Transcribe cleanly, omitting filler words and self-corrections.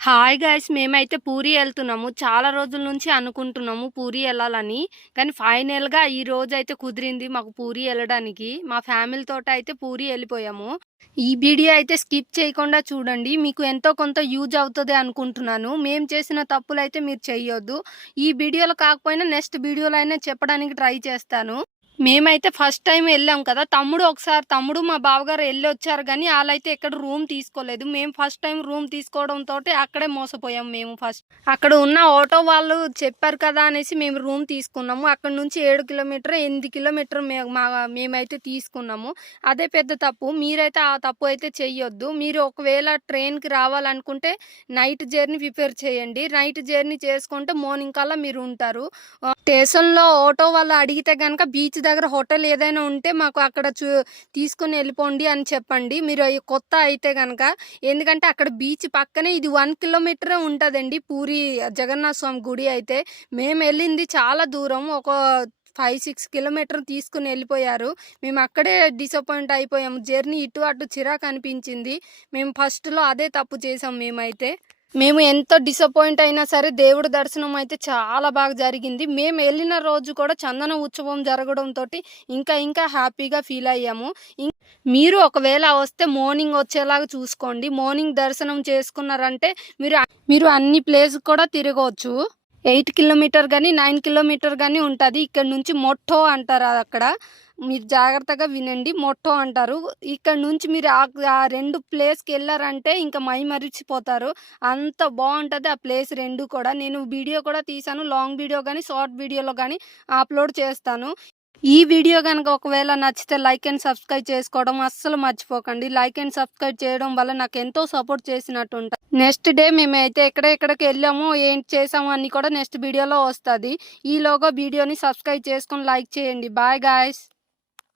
Hi guys! మేమైతే పూరీ ఎళ్తున్నాము. చాలా రోజుల నుంచి అనుకుంటున్నాము పూరీ ఎళ్ళాలని. కానీ ఫైనల్‌గా ఈ రోజైతే కుదిరింది మాకు పూరీ ఎళ్ళడానికి. మా ఫ్యామిలీతోటయితే పూరీ ఎళ్ళిపోయాము. ఈ వీడియో అయితే స్కిప్ చేయకుండా చూడండి. మీకు ఎంతో కొంత యూజ్ అవుతది అనుకుంటున్నాను. మేము చేసిన తప్పులైతే మీరు చెయ్యొద్దు. ఈ వీడియోలో కాకపోయినా నెక్స్ట్ వీడియోలో అయినా చెప్పడానికి ట్రై చేస్తాను. మేమైతే ఫస్ట్ టైమ్ ఎళ్ళాం కదా! తమ్ముడు మా బావగారు ఎళ్ళొచ్చారు గానీ, ఆళ్ళైతే ఎక్కడ రూమ్ తీసుకోలేదు. మేము ఫస్ట్ టైమ్ రూమ్ తీసుకోవడంతోటి అక్కడే మోసపోయాం మేము ఫస్ట్. అక్కడ ఉన్న ఆటో వాళ్ళు చెప్పారు కదా అనేసి మేము రూమ్ తీసుకున్నాము. అక్కడి నుంచి 7 కిలోమీటర్, 8 కిలోమీటర్ మేమైతే తీసుకున్నాము. అదే పెద్ద తప్పు. మీరైతే ఆ తప్పు అయితే చెయ్యొద్దు. మీరు ఒకవేళ ట్రైన్‌కి రావాలనుకుంటే నైట్ జర్నీ ప్రిఫర్ చేయండి. నైట్ జర్నీ చేసుకుంటే మార్నింగ్ కల్లా మీరు ఉంటారు. స్టేషన్‌లో ఆటో వాళ్ళు అడిగితే గనక బీచ్ దగ్గర హోటల్ ఏదైనా ఉంటే మాకు అక్కడ తీసుకొని వెళ్ళిపోండి అని చెప్పండి. మీరు కొత్త అయితే గనక. ఎందుకంటే అక్కడ బీచ్ పక్కనే ఇది 1 కిలోమీటరే ఉంటదండి పూరీ జగన్నాథ స్వామి గుడి అయితే. మేమెళ్ళింది చాలా దూరం. ఒక 5, 6 కిలోమీటర్లు తీసుకొని వెళ్ళిపోయారు. మేము అక్కడే డిసప్పాయింట్ అయిపోయాము. జర్నీ ఇటు అటు చిరాకనిపించింది. మేము ఫస్ట్‌లో అదే తప్పు చేసాం మేమైతే. మేము ఎంతో డిసప్పాయింట్ అయినా సరే దేవుడి దర్శనం అయితే చాలా బాగా జరిగింది. మేము వెళ్ళిన రోజు కూడా చందన ఉత్సవం జరగడంతోటి ఇంకా హ్యాపీగా ఫీల్ అయ్యాము. మీరు ఒకవేళ వస్తే మార్నింగ్ వచ్చేలాగా చూసుకోండి. మార్నింగ్ దర్శనం చేసుకున్నారంటే మీరు అన్ని ప్లేస్ కూడా తిరగొచ్చు. 8 కిలోమీటర్ గాని, 9 కిలోమీటర్ గాని ఉంటది. ఇక్కడ నుంచి మొట్టో అంటారు అక్కడ. మీరు జాగ్రత్తగా వినండి. మొట్టో అంటారు. ఇక్కడ నుంచి మీరు ఆ 2 ప్లేస్‌కెళ్లారంటే ఇంక మైమరిచిపోతారు. అంత బావుంటది ఆ ప్లేస్ 2 కూడా. నేను వీడియో కూడా తీశాను. లాంగ్ వీడియో గాని, షార్ట్ వీడియోలో గాని అప్‌లోడ్ చేస్తాను. ఈ వీడియో గనక ఒకవేళ నచ్చితే లైక్ అండ్ సబ్స్క్రైబ్ చేసుకోవడం అస్సలు మర్చిపోకండి. లైక్ అండ్ సబ్స్క్రైబ్ చేయడం వల్ల నాకెంతో సపోర్ట్ చేసినట్టు ఉంటది. నెక్స్ట్ డే మేమైతే ఎక్కడెక్కడికి వెళ్ళామో, ఏంటి చేసామో అన్నీ కూడా నెక్స్ట్ వీడియోలో వస్తది. ఈలోగా వీడియోని సబ్స్క్రైబ్ చేసుకొని లైక్ చేయండి. Bye guys.